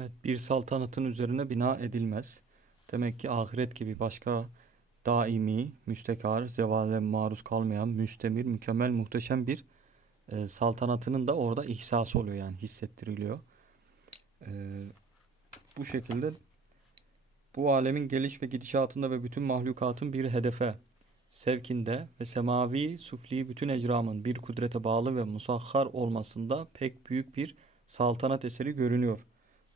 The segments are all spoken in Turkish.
Evet, bir saltanatın üzerine bina edilmez. Demek ki ahiret gibi başka daimi, müstekar, zevale maruz kalmayan, müstemir, mükemmel, muhteşem bir e, saltanatının da orada ihsası oluyor yani hissettiriliyor. E, bu şekilde bu alemin geliş ve gidişatında ve bütün mahlukatın bir hedefe sevkinde ve semavi, sufli bütün ecramın bir kudrete bağlı ve musahhar olmasında pek büyük bir saltanat eseri görünüyor.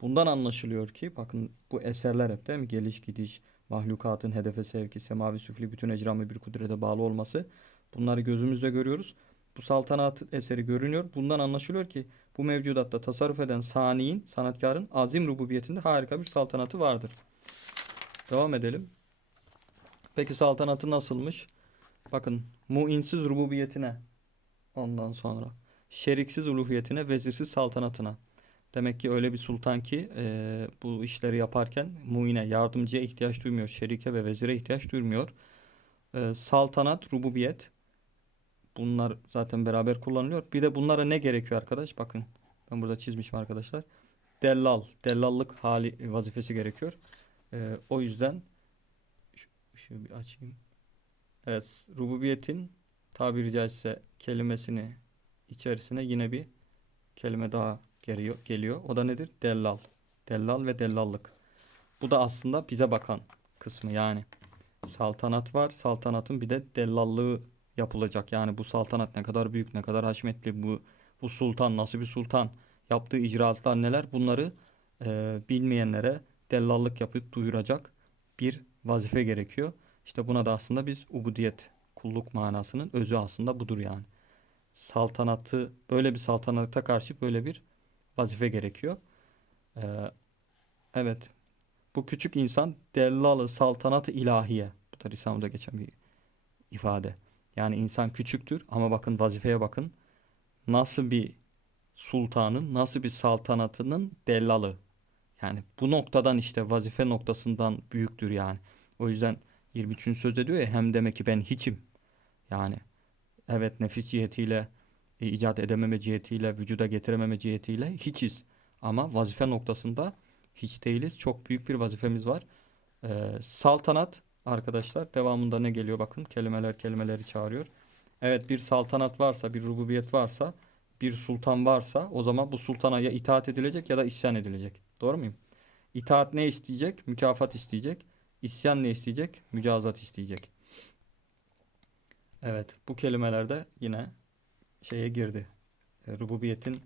Bundan anlaşılıyor ki bakın bu eserler hep değil mi? Geliş gidiş, mahlukatın hedefe sevki, semavi süfli bütün ecramı bir kudrete bağlı olması. Bunları gözümüzde görüyoruz. Bu saltanat eseri görünüyor. Bundan anlaşılıyor ki bu mevcudatta tasarruf eden saniyin, sanatkarın azim rububiyetinde harika bir saltanatı vardır. Devam edelim. Peki saltanatı nasılmış? Bakın muinsiz rububiyetine ondan sonra şeriksiz uluhiyetine, vezirsiz saltanatına. Demek ki öyle bir sultan ki e, bu işleri yaparken muine, yardımcıya ihtiyaç duymuyor. Şerike ve vezire ihtiyaç duymuyor. E, saltanat, rububiyet bunlar zaten beraber kullanılıyor. Bir de bunlara ne gerekiyor arkadaş? Bakın ben burada çizmişim arkadaşlar. Dellal, dellallık hali vazifesi gerekiyor. E, o yüzden şu, şunu bir açayım. Evet, rububiyetin tabiri caizse kelimesini içerisine yine bir kelime daha geliyor, geliyor. O da nedir? Dellal. Dellal ve dellallık. Bu da aslında bize bakan kısmı yani. Saltanat var. Saltanatın bir de dellallığı yapılacak. Yani bu saltanat ne kadar büyük, ne kadar haşmetli, bu bu sultan nasıl bir sultan, yaptığı icraatlar neler bunları e, bilmeyenlere dellallık yapıp duyuracak bir vazife gerekiyor. İşte buna da aslında biz ubudiyet, kulluk manasının özü aslında budur yani. Saltanatı, böyle bir saltanata karşı böyle bir vazife gerekiyor. Ee, evet. Bu küçük insan dellalı saltanatı ilahiye. Bu da Risale'de geçen bir ifade. Yani insan küçüktür ama bakın vazifeye bakın. Nasıl bir sultanın, nasıl bir saltanatının dellalı. Yani bu noktadan işte vazife noktasından büyüktür yani. O yüzden 23. sözde diyor ya hem demek ki ben hiçim. Yani evet nefis cihetiyle e, icat edememe cihetiyle, vücuda getirememe cihetiyle hiçiz. Ama vazife noktasında hiç değiliz. Çok büyük bir vazifemiz var. Ee, saltanat arkadaşlar devamında ne geliyor bakın kelimeler kelimeleri çağırıyor. Evet bir saltanat varsa, bir rububiyet varsa, bir sultan varsa o zaman bu sultana ya itaat edilecek ya da isyan edilecek. Doğru muyum? İtaat ne isteyecek? Mükafat isteyecek. İsyan ne isteyecek? Mücazat isteyecek. Evet bu kelimelerde yine şeye girdi. E, rububiyetin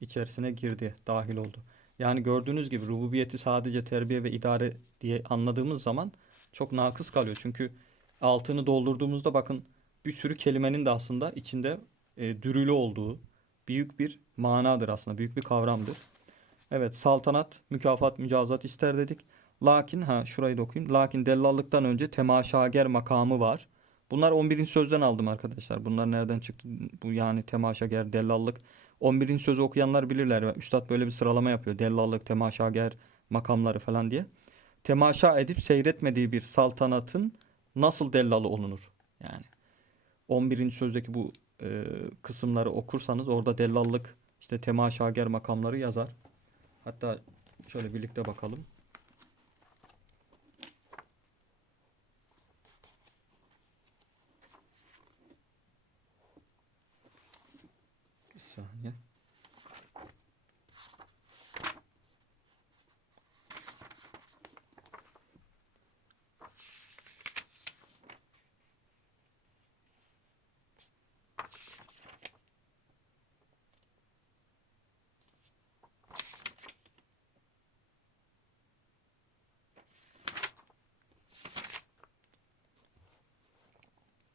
içerisine girdi, dahil oldu. Yani gördüğünüz gibi rububiyeti sadece terbiye ve idare diye anladığımız zaman çok nakıs kalıyor. Çünkü altını doldurduğumuzda bakın bir sürü kelimenin de aslında içinde e, dürülü olduğu büyük bir manadır aslında, büyük bir kavramdır. Evet, saltanat, mükafat, mücazat ister dedik. Lakin ha şurayı da okuyayım. Lakin dellallıktan önce temaşager makamı var. Bunlar 11. sözden aldım arkadaşlar. Bunlar nereden çıktı? Bu yani temaşager, dellallık. 11. sözü okuyanlar bilirler. Üstad böyle bir sıralama yapıyor. Dellallık, temaşager, makamları falan diye. Temaşa edip seyretmediği bir saltanatın nasıl dellalı olunur? Yani 11. sözdeki bu e, kısımları okursanız orada dellallık, işte temaşager makamları yazar. Hatta şöyle birlikte bakalım. Saniye.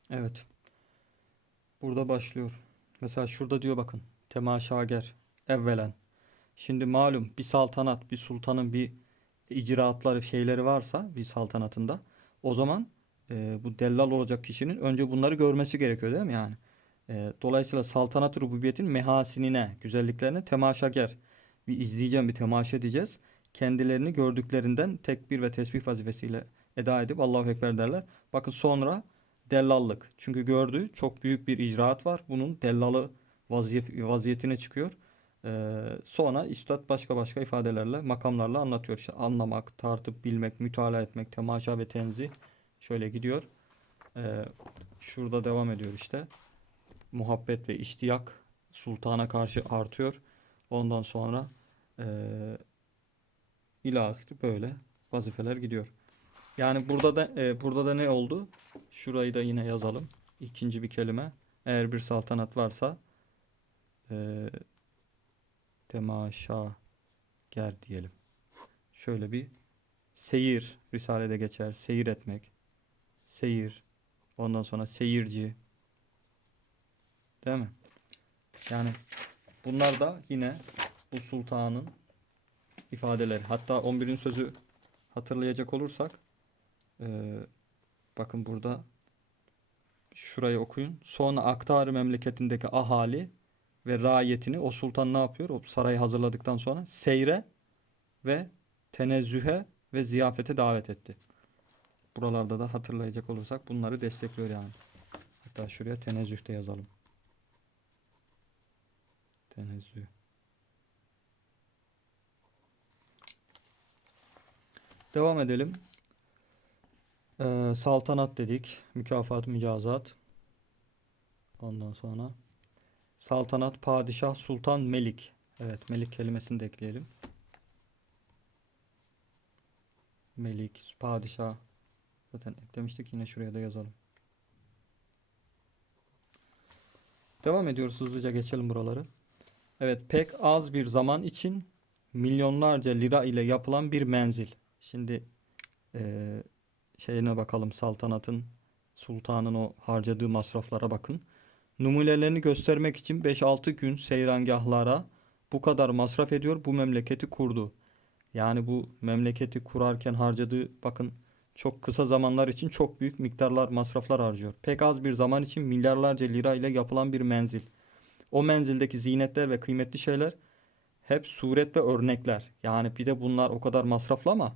Evet. Burada başlıyor. Mesela şurada diyor bakın. Temaşager. Evvelen. Şimdi malum bir saltanat, bir sultanın bir icraatları, şeyleri varsa bir saltanatında o zaman e, bu dellal olacak kişinin önce bunları görmesi gerekiyor değil mi yani? E, dolayısıyla saltanat rububiyetin mehasinine, güzelliklerine temaşager. Bir izleyeceğim, bir temaşa edeceğiz. Kendilerini gördüklerinden tekbir ve tesbih vazifesiyle eda edip Allahu Ekber derler. Bakın sonra dellallık. Çünkü gördü çok büyük bir icraat var. Bunun dellalı vaziyet, vaziyetine çıkıyor. Ee, sonra üstad başka başka ifadelerle, makamlarla anlatıyor. İşte anlamak, tartıp bilmek, mütalaa etmek, temaşa ve tenzih. Şöyle gidiyor. Ee, şurada devam ediyor işte. Muhabbet ve iştiyak sultana karşı artıyor. Ondan sonra eee ilahir böyle vazifeler gidiyor. Yani burada da e, burada da ne oldu? Şurayı da yine yazalım. İkinci bir kelime. Eğer bir saltanat varsa e, temaşa ger diyelim. Şöyle bir seyir Risale'de geçer. Seyir etmek. Seyir. Ondan sonra seyirci. Değil mi? Yani bunlar da yine bu sultanın ifadeleri. Hatta 11'in sözü hatırlayacak olursak eee, bakın burada şurayı okuyun. Sonra Aktar memleketindeki ahali ve raiyetini o sultan ne yapıyor? O sarayı hazırladıktan sonra seyre ve tenezzühe ve ziyafete davet etti. Buralarda da hatırlayacak olursak bunları destekliyor yani. Hatta şuraya tenezzüh de yazalım. Tenezzüh. Devam edelim. Ee, saltanat dedik. Mükafat, mücazat. Ondan sonra saltanat, padişah, sultan, melik. Evet, melik kelimesini de ekleyelim. Melik, padişah. Zaten eklemiştik. Yine şuraya da yazalım. Devam ediyoruz. Hızlıca geçelim buraları. Evet, pek az bir zaman için milyonlarca lira ile yapılan bir menzil. Şimdi eee, şeyine bakalım saltanatın sultanın o harcadığı masraflara bakın. Numunelerini göstermek için 5-6 gün seyrangahlara bu kadar masraf ediyor bu memleketi kurdu. Yani bu memleketi kurarken harcadığı bakın çok kısa zamanlar için çok büyük miktarlar masraflar harcıyor. Pek az bir zaman için milyarlarca lira ile yapılan bir menzil. O menzildeki zinetler ve kıymetli şeyler hep suret ve örnekler. Yani bir de bunlar o kadar masraflı ama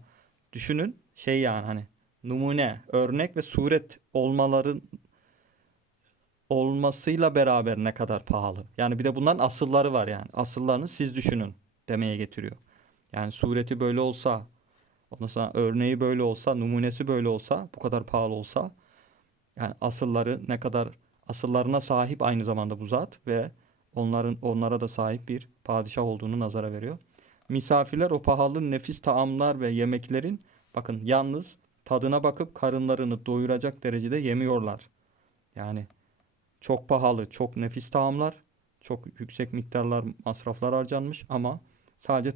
düşünün şey yani hani numune, örnek ve suret olmaların olmasıyla beraber ne kadar pahalı. Yani bir de bunların asılları var yani. Asıllarını siz düşünün demeye getiriyor. Yani sureti böyle olsa, ondan sonra örneği böyle olsa, numunesi böyle olsa, bu kadar pahalı olsa yani asılları ne kadar asıllarına sahip aynı zamanda bu zat ve onların onlara da sahip bir padişah olduğunu nazara veriyor. Misafirler o pahalı nefis taamlar ve yemeklerin bakın yalnız tadına bakıp karınlarını doyuracak derecede yemiyorlar. Yani çok pahalı, çok nefis taamlar, çok yüksek miktarlar masraflar harcanmış ama sadece